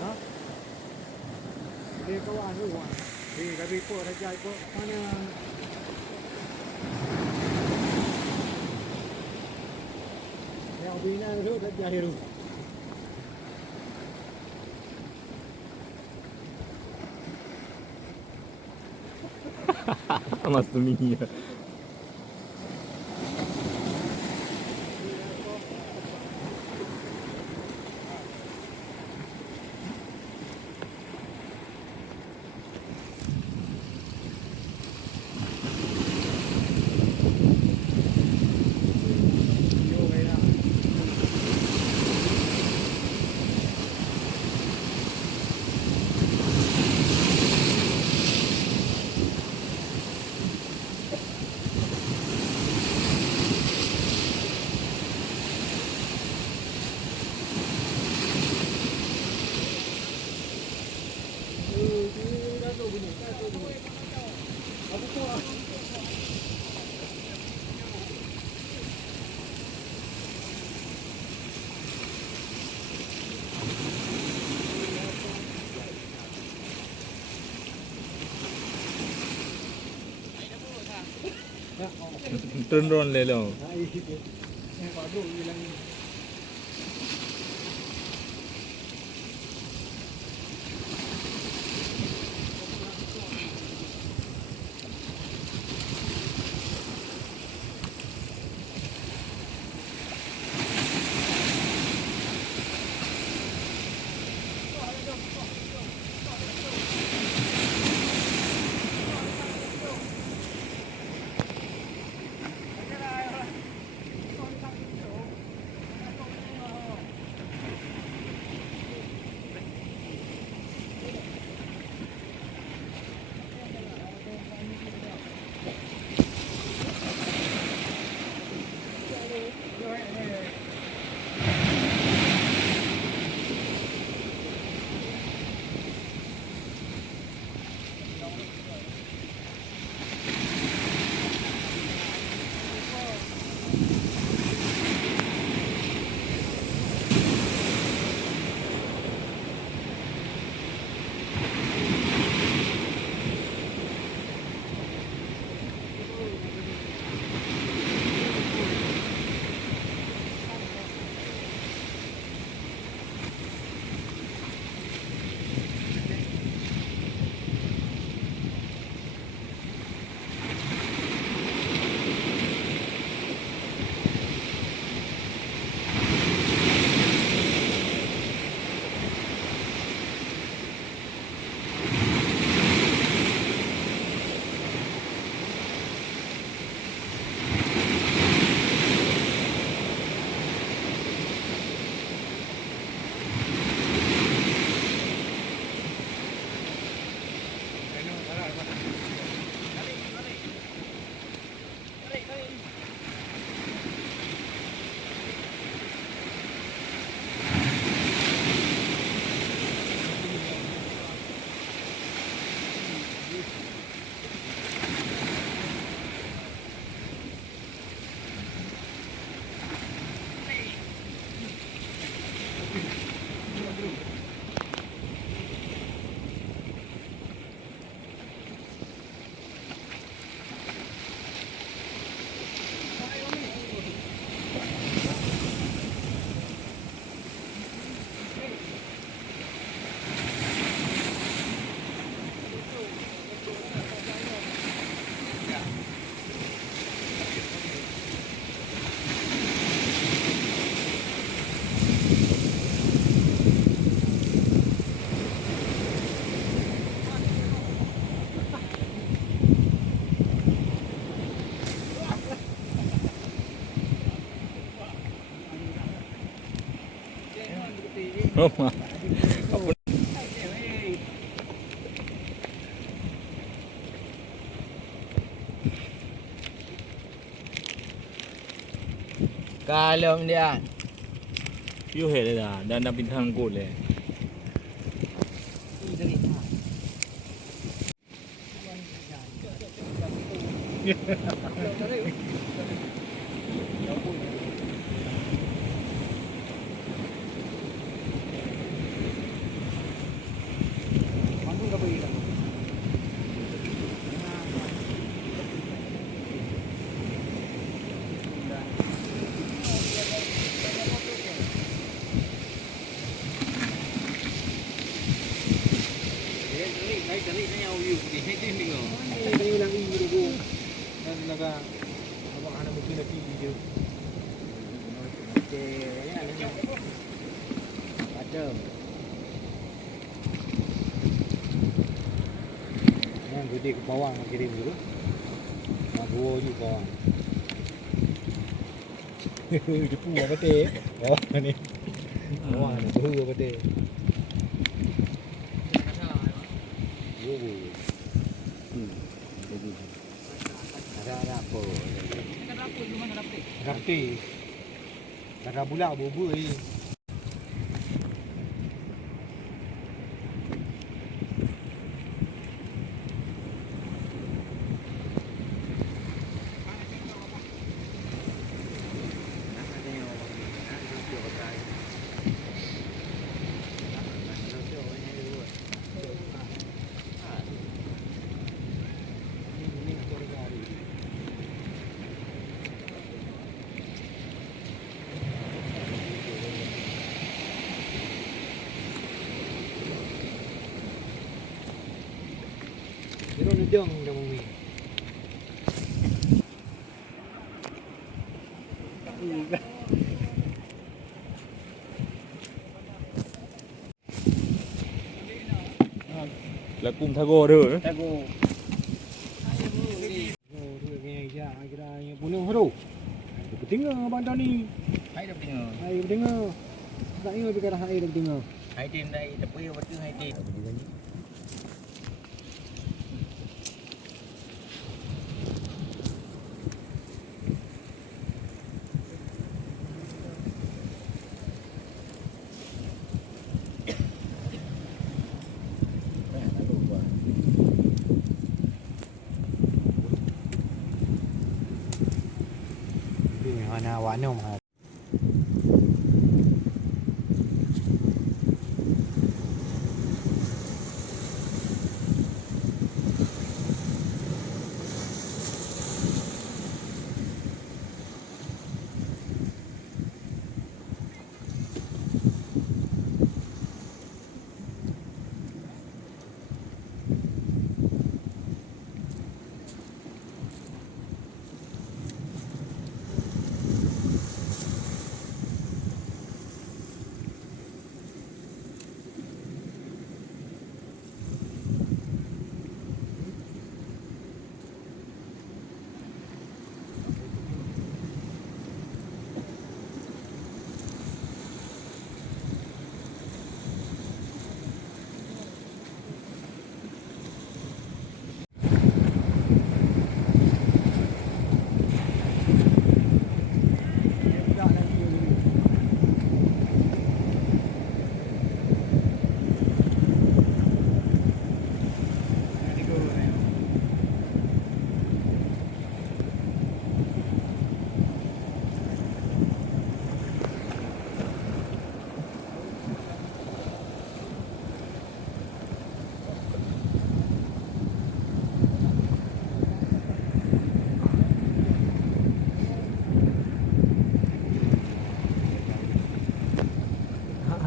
đó đi câu ăn cái quả thì cái bị porta chạy có mana theo bina itu dah jahil. Mas Mia. Turun le lo. Kalau dia View hele dah dan bintang good le. Yang gede ke bawah nak kirim dulu. Nak dua je bawah. Jepu apa teh? Bawah ni. Bawah ni dua apa teh? Ada apa? Rapti. Ada bulat bubu ni. Dia nak dong dah mami. Là cùng thago được. Tago. Oh, tu ke ya, kira yang punya haro. Penting abang dah ni. Hai dah tengok. Hai penting. Tak ingat perkara hai dah penting. Hai tim đây, tapi apa tu hai tim? Ini mana warna mah.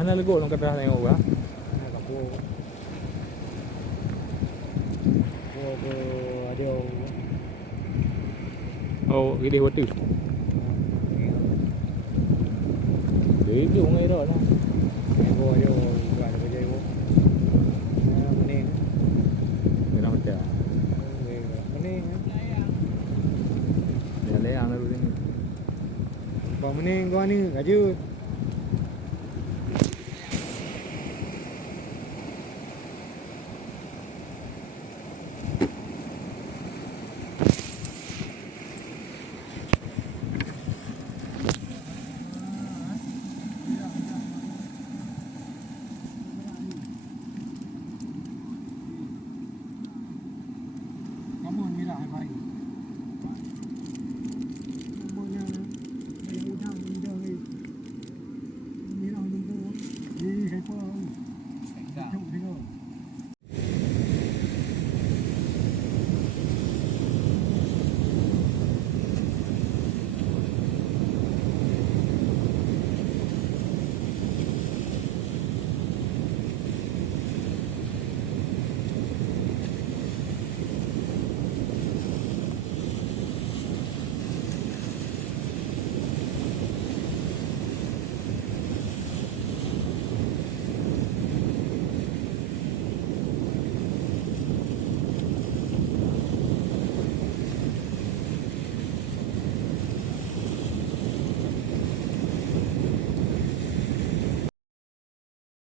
Hana lego long kata tengok ah. Aku ada Oh, gede waktu. Dia tu ngai dah lah. aku ada buat kerja aku. Mening. Dia nak macam. Mening. Dia leang lalu sini. Bang mening kau ni kerja. Kamu ni dah baik. Kamunya banyak udang ni. Ni dah tunggu. Ni hepa. Tengok tengok.